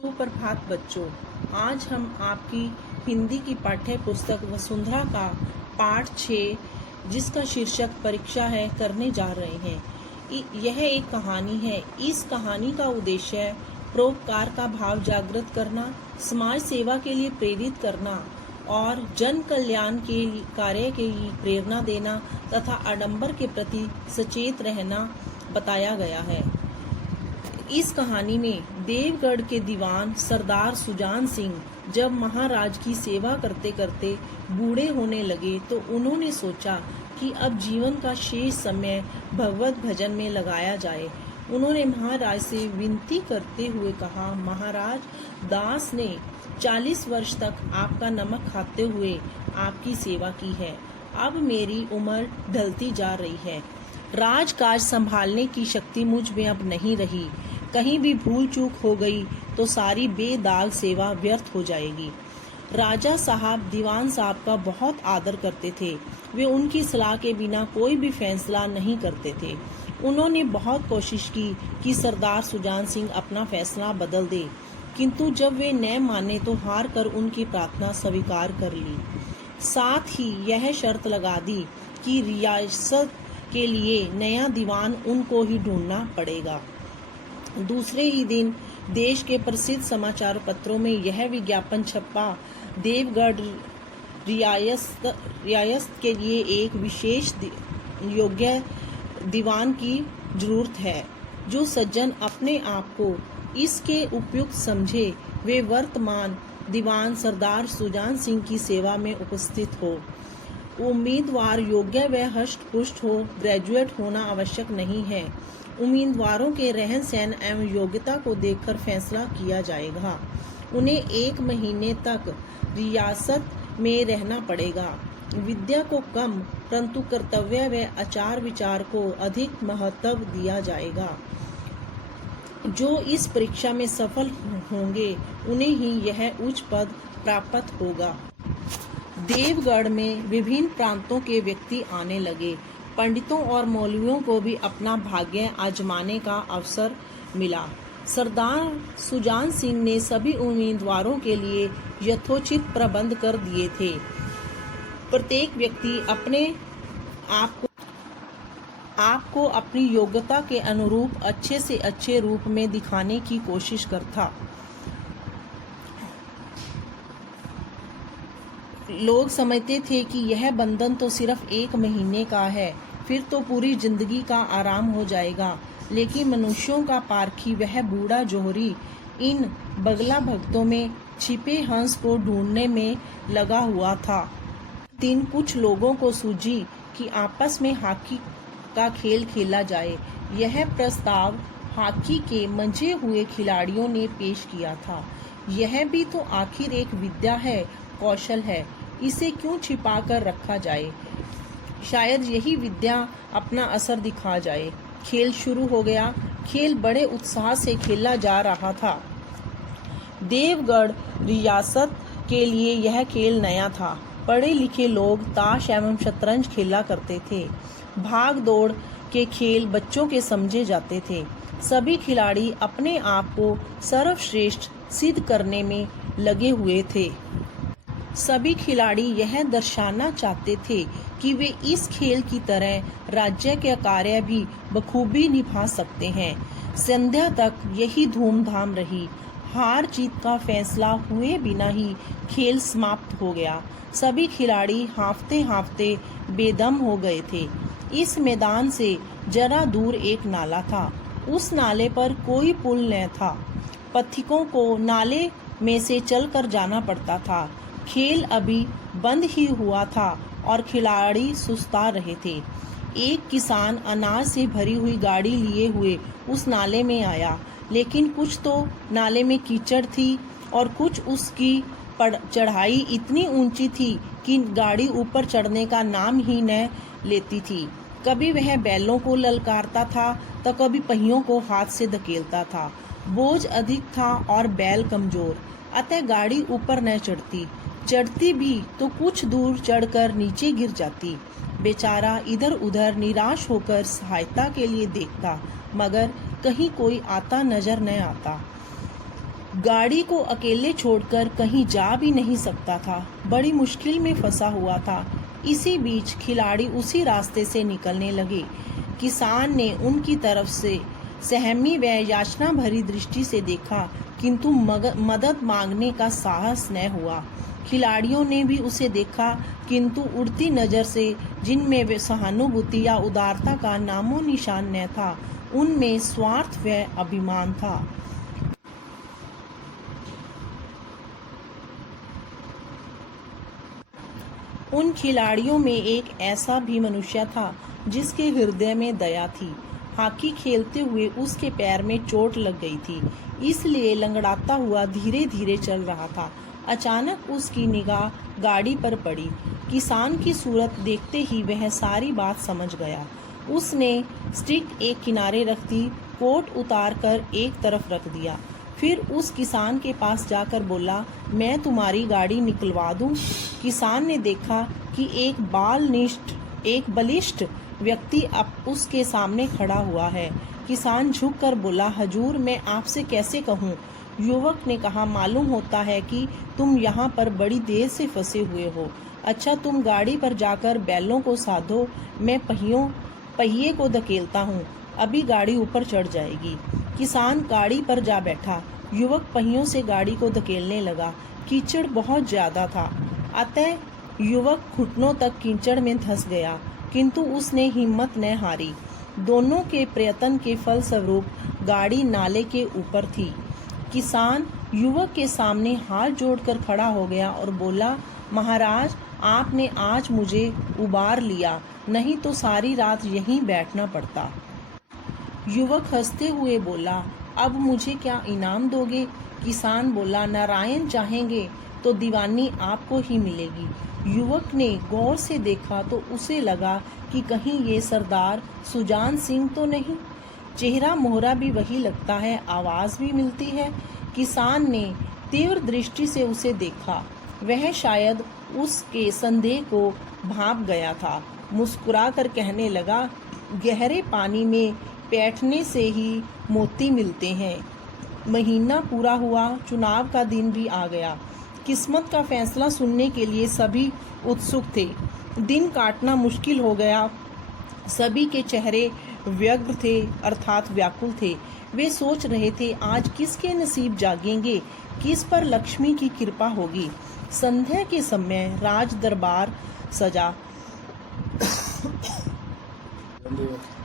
सुप्रभात बच्चों। आज हम आपकी हिंदी की पाठ्य पुस्तक वसुंधरा का पाठ 6 जिसका शीर्षक परीक्षा है करने जा रहे हैं। यह एक कहानी है। इस कहानी का उद्देश्य परोपकार का भाव जागृत करना, समाज सेवा के लिए प्रेरित करना और जन कल्याण के कार्य के लिए प्रेरणा देना तथा आडंबर के प्रति सचेत रहना बताया गया है। इस कहानी में देवगढ़ के दीवान सरदार सुजान सिंह जब महाराज की सेवा करते करते बूढ़े होने लगे तो उन्होंने सोचा कि अब जीवन का शेष समय भगवत भजन में लगाया जाए। उन्होंने महाराज से विनती करते हुए कहा, महाराज, दास ने 40 वर्ष तक आपका नमक खाते हुए आपकी सेवा की है। अब मेरी उम्र ढलती जा रही है। राजकाज संभालने की शक्ति मुझ में अब नहीं रही। कहीं भी भूल चूक हो गई तो सारी बेदाग सेवा व्यर्थ हो जाएगी। राजा साहब दीवान साहब का बहुत आदर करते थे। वे उनकी सलाह के बिना कोई भी फैसला नहीं करते थे। उन्होंने बहुत कोशिश की कि सरदार सुजान सिंह अपना फैसला बदल दे, किंतु जब वे न माने तो हार कर उनकी प्रार्थना स्वीकार कर ली। साथ ही यह शर्त लगा दी कि रियासत के लिए नया दीवान उनको ही ढूंढना पड़ेगा। दूसरे ही दिन देश के प्रसिद्ध समाचार पत्रों में यह विज्ञापन छपा, देवगढ़ रियासत के लिए एक विशेष योग्य दीवान की जरूरत है। जो सज्जन अपने आप को इसके उपयुक्त समझे वे वर्तमान दीवान सरदार सुजान सिंह की सेवा में उपस्थित हो। उम्मीदवार योग्य व हष्ट पुष्ट हो, ग्रेजुएट होना आवश्यक नहीं है। उम्मीदवारों के रहन सहन एवं योग्यता को देखकर फैसला किया जाएगा। उन्हें 1 महीने तक रियासत में रहना पड़ेगा। विद्या को कम परंतु कर्तव्य व आचार विचार को अधिक महत्व दिया जाएगा। जो इस परीक्षा में सफल होंगे उन्हें ही यह उच्च पद प्राप्त होगा। देवगढ़ में विभिन्न प्रांतों के व्यक्ति आने लगे। पंडितों और मौलवियों को भी अपना भाग्य आजमाने का अवसर मिला। सरदार सुजान सिंह ने सभी उम्मीदवारों के लिए यथोचित प्रबंध कर दिए थे। प्रत्येक व्यक्ति अपने आप को अपनी योग्यता के अनुरूप अच्छे से अच्छे रूप में दिखाने की कोशिश करता। लोग समझते थे कि यह बंधन तो सिर्फ 1 महीने का है, फिर तो पूरी जिंदगी का आराम हो जाएगा। लेकिन मनुष्यों का पारखी वह बूढ़ा जोहरी इन बगला भक्तों में छिपे हंस को ढूंढने में लगा हुआ था। दिन कुछ लोगों को सूझी कि आपस में हॉकी का खेल खेला जाए। यह प्रस्ताव हॉकी के मंझे हुए खिलाड़ियों ने पेश किया था। यह भी तो आखिर एक विद्या है, कौशल है, इसे क्यों छिपा कर रखा जाए? शायद यही विद्या अपना असर दिखा जाए। खेल शुरू हो गया। खेल बड़े उत्साह से खेला जा रहा था। देवगढ़ रियासत के लिए यह खेल नया था। पढ़े लिखे लोग ताश एवं शतरंज खेला करते थे। भाग दौड़ के खेल बच्चों के समझे जाते थे। सभी खिलाड़ी अपने आप को सर्वश्रेष्ठ सिद्ध करने में लगे हुए थे। सभी खिलाड़ी यह दर्शाना चाहते थे कि वे इस खेल की तरह राज्य के कार्य भी बखूबी निभा सकते हैं। संध्या तक यही धूमधाम रही। हार जीत का फैसला हुए बिना ही खेल समाप्त हो गया। सभी खिलाड़ी हांफते हांफते बेदम हो गए थे। इस मैदान से जरा दूर एक नाला था। उस नाले पर कोई पुल न था। पथिकों को नाले में से चलकर जाना पड़ता था। खेल अभी बंद ही हुआ था और खिलाड़ी सुस्ता रहे थे। एक किसान अनाज से भरी हुई गाड़ी लिए हुए उस नाले में आया, लेकिन कुछ तो नाले में कीचड़ थी और कुछ उसकी चढ़ाई इतनी ऊंची थी कि गाड़ी ऊपर चढ़ने का नाम ही न लेती थी। कभी वह बैलों को ललकारता था तो कभी पहियों को हाथ से धकेलता था। बोझ अधिक था और बैल कमजोर, अतः गाड़ी ऊपर न चढ़ती भी तो कुछ दूर चढ़कर नीचे गिर जाती। बेचारा इधर उधर निराश होकर सहायता के लिए देखता, मगर कहीं कोई आता नजर न आता। गाड़ी को अकेले छोड़कर कहीं जा भी नहीं सकता था, बड़ी मुश्किल में फंसा हुआ था। इसी बीच खिलाड़ी उसी रास्ते से निकलने लगे। किसान ने उनकी तरफ से सहमी व याचना भरी दृष्टि से देखा, किंतु मदद मांगने का साहस न हुआ। खिलाड़ियों ने भी उसे देखा, किंतु उड़ती नजर से, जिनमें वे सहानुभूति या उदारता का नामो निशान न था, उनमें स्वार्थ व अभिमान था। उन खिलाड़ियों में एक ऐसा भी मनुष्य था जिसके हृदय में दया थी। हॉकी खेलते हुए उसके पैर में चोट लग गई थी, इसलिए लंगड़ाता हुआ धीरे धीरे चल रहा था। अचानक उसकी निगाह गाड़ी पर पड़ी। किसान की सूरत देखते ही वह सारी बात समझ गया। उसने स्टिक एक किनारे रख दी, कोट उतार कर एक तरफ रख दिया। फिर उस किसान के पास जाकर बोला, मैं तुम्हारी गाड़ी निकलवा दूं? किसान ने देखा कि एक बलिष्ठ व्यक्ति अब उसके सामने खड़ा हुआ है। किसान झुककर बोला, हजूर, मैं आपसे कैसे कहूँ? युवक ने कहा, मालूम होता है कि तुम यहाँ पर बड़ी देर से फंसे हुए हो। अच्छा, तुम गाड़ी पर जाकर बैलों को साधो, मैं पहिए को धकेलता हूँ, अभी गाड़ी ऊपर चढ़ जाएगी। किसान गाड़ी पर जा बैठा। युवक पहियों से गाड़ी को धकेलने लगा। कीचड़ बहुत ज्यादा था, अतः युवक घुटनों तक कीचड़ में धंस गया, किंतु उसने हिम्मत न हारी। दोनों के प्रयत्न के फलस्वरूप गाड़ी नाले के ऊपर थी। किसान युवक के सामने हाथ जोड़कर खड़ा हो गया और बोला, महाराज, आपने आज मुझे उबार लिया, नहीं तो सारी रात यहीं बैठना पड़ता। युवक हंसते हुए बोला, अब मुझे क्या इनाम दोगे? किसान बोला, नारायण चाहेंगे तो दीवानी आपको ही मिलेगी। युवक ने गौर से देखा तो उसे लगा कि कहीं ये सरदार सुजान सिंह तो नहीं। चेहरा मोहरा भी वही लगता है, आवाज भी मिलती है। किसान ने तीव्र दृष्टि से उसे देखा। वह शायद उसके संदेह को भांप गया था। मुस्कुराकर कहने लगा, गहरे पानी में बैठने से ही मोती मिलते हैं। महीना पूरा हुआ, चुनाव का दिन भी आ गया। किस्मत का फैसला सुनने के लिए सभी उत्सुक थे। दिन काटना मुश्किल हो गया। सभी के चेहरे व्यग्र थे, अर्थात व्याकुल थे। वे सोच रहे थे, आज किसके नसीब जागेंगे, किस पर लक्ष्मी की कृपा होगी। संध्या के समय राज दरबार सजा।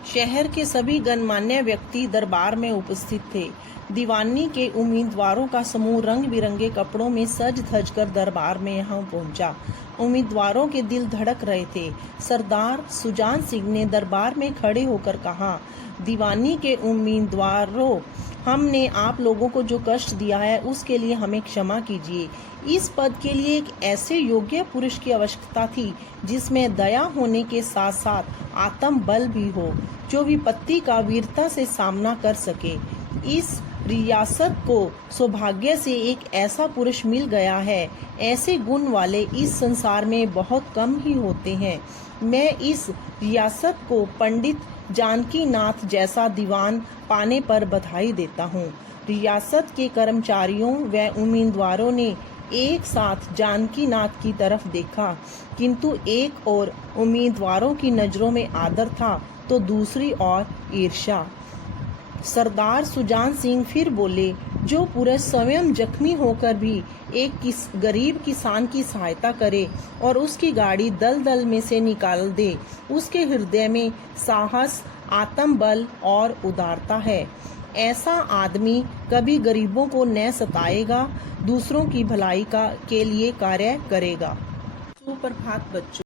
शहर के सभी गणमान्य व्यक्ति दरबार में उपस्थित थे। दीवानी के उम्मीदवारों का समूह रंग बिरंगे कपड़ों में सज धज कर दरबार में यहाँ पहुंचा। उम्मीदवारों के दिल धड़क रहे थे। सरदार सुजान सिंह ने दरबार में खड़े होकर कहा, दीवानी के उम्मीदवारों, हमने आप लोगों को जो कष्ट दिया है उसके लिए हमें क्षमा कीजिए। इस पद के लिए एक ऐसे योग्य पुरुष की आवश्यकता थी जिसमें दया होने के साथ साथ आत्म बल भी हो, जो विपत्ति का वीरता से सामना कर सके। इस रियासत को सौभाग्य से एक ऐसा पुरुष मिल गया है। ऐसे गुण वाले इस संसार में बहुत कम ही होते हैं। मैं इस रियासत को पंडित जानकी नाथ जैसा दीवान पाने पर बधाई देता हूँ। रियासत के कर्मचारियों व उम्मीदवारों ने एक साथ जानकी नाथ की तरफ देखा, किंतु एक और उम्मीदवारों की नजरों में आदर था तो दूसरी ओर ईर्ष्या। सरदार सुजान सिंह फिर बोले, जो पुरुष स्वयं जख्मी होकर भी एक गरीब किसान की सहायता करे और उसकी गाड़ी दलदल में से निकाल दे, उसके हृदय में साहस, आत्मबल और उदारता है। ऐसा आदमी कभी गरीबों को न सताएगा, दूसरों की भलाई के लिए कार्य करेगा। सुप्रभात बच्चों।